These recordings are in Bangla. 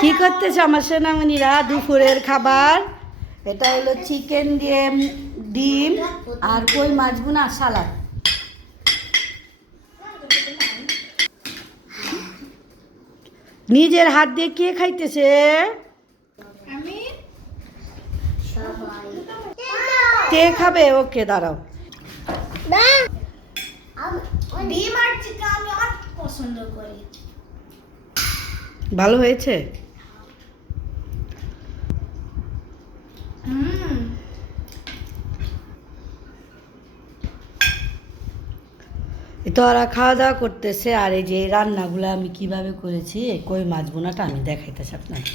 কি করতেছ আমার সোনামণিরা? দুপুরের খাবার এটা হলো চিকেন দিয়ে ডিম আর কই মাছ ভুনা সালাদ। নিজের হাত দিয়ে কে খাইতেছে? কে খাবে? ওকে দাঁড়াও। ডিম আর চিকেন আমি অনেক পছন্দ করি। ভালো হয়েছে? তো ওরা খাওয়া দাওয়া করতেছে আর এই যে রান্নাগুলো আমি কিভাবে করেছি এই কই মাছ বোনাটা আমি দেখাইতেছি আপনাকে।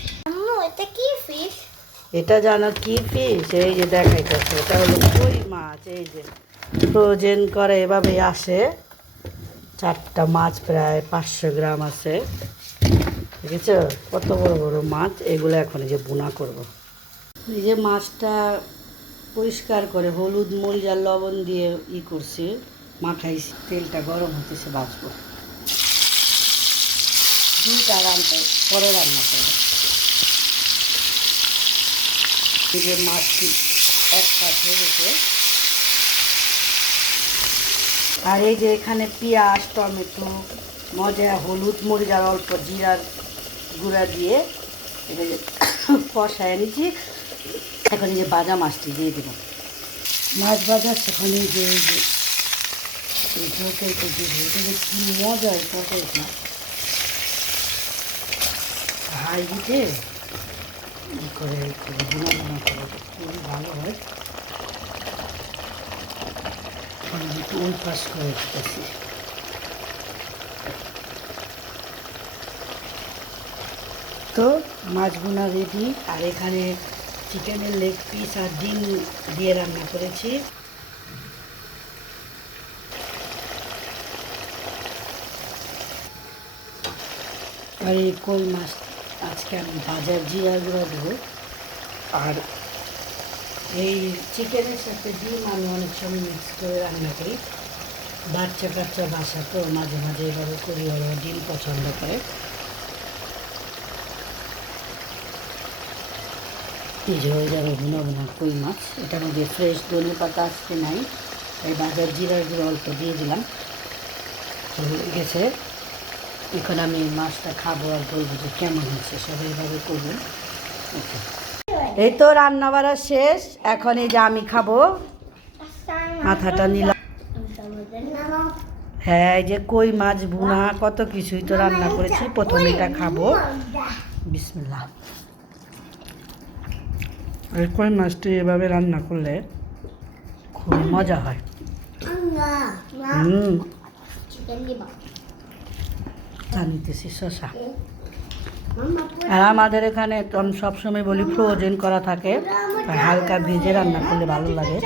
এটা কি ফিশ? এটা জানো কি ফিশ? এই যে দেখাইতেছে, এটা হলো কই মাছ। এই যে ফ্রোজেন করে এভাবে আসে, 4টা মাছ প্রায় 500 গ্রাম আছে, দেখেছ কত বড় বড় মাছ। এগুলো এখন এই যে বোনা করব। এই যে মাছটা পরিষ্কার করে হলুদ মরিচ আর লবণ দিয়ে করছি, মাখাইছি, তেলটা গরম হতেছে, ভাজবো। 2টা রান্না পরে রান্না করবো। এই যে মাছটি এক পাশ হয়ে গেছে, আর এই যে এখানে পেঁয়াজ টমেটো মজা হলুদ মরিচ আর অল্প জিরার গুঁড়া দিয়ে এটা যে কষায় নিচ্ছি। এখন এই যে ভাজা মাছটি দিয়ে দেবো, মাছ ভাজা সেখানে যে এই যে তরকারিটা দিয়ে এটা যে কী মজা এই তরকারিটা, হাই হিটে ই করে বোনা বোনা করে খুবই ভালো হয়। একটু ওই পাশ করে দিতেছি। তো মাছ বোনা রেডি। আর এখানে চিকেনের লেগ পিস আর ডিম দিয়ে রান্না করেছি। আর এই কই মাছ আজকে আমি ভাজার জিরা গুঁড়া দেবো। আর এই চিকেনের সাথে ডিম আমি অনেক সময় মিক্স করে রান্না করি। বাচ্চা কাচ্চা বাসা তো মাঝে মাঝে এভাবে করি, ওরা ডিম পছন্দ করে। এই যে হয়ে যাবে ভুনা ভুনা কই মাছ। এটার মধ্যে ফ্রেশ ধনে পাতা আজকে নাই, এই বাজার জিরার গুঁড়ো অল্প দিয়ে দিলাম, হয়ে গেছে। এখন আমি মাছটা খাবো আর বলবো যে কেমন হয়েছে, সবাই এইভাবে করবেন। ওকে, এই তো রান্না বাড়া শেষ। এখন এই যে আমি খাবো, মাথাটা নিলাম। হ্যাঁ, এই যে কই মাছ ভুনা কত কিছুই তো রান্না করেছি। প্রথমে এটা খাবো, বিসমিল্লাহ। এই কই মাছটি এভাবে রান্না করলে খুব মজা হয়। জানিতেছি শশা। আর আমাদের এখানে তো আমি সবসময় বলি ফ্রোজেন করা থাকে, তাই হালকা ভেজে রান্না করলে ভালো লাগে।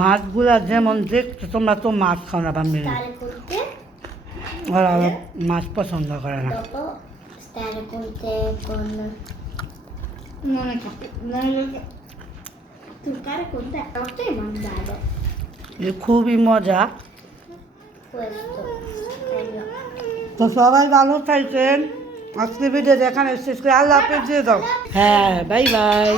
মাছগুলা যেমন দেখছো, তোমরা তো মাছ খাও না, বাম্মি ওরা মাছ পছন্দ করে না। খুবই মজা। তো সবাই ভালো থাকছেন। আজকে ভিডিও দেখানো শেষ করে আল্লাহ হাফেজ দিয়ে দাও। হ্যাঁ, বাই বাই।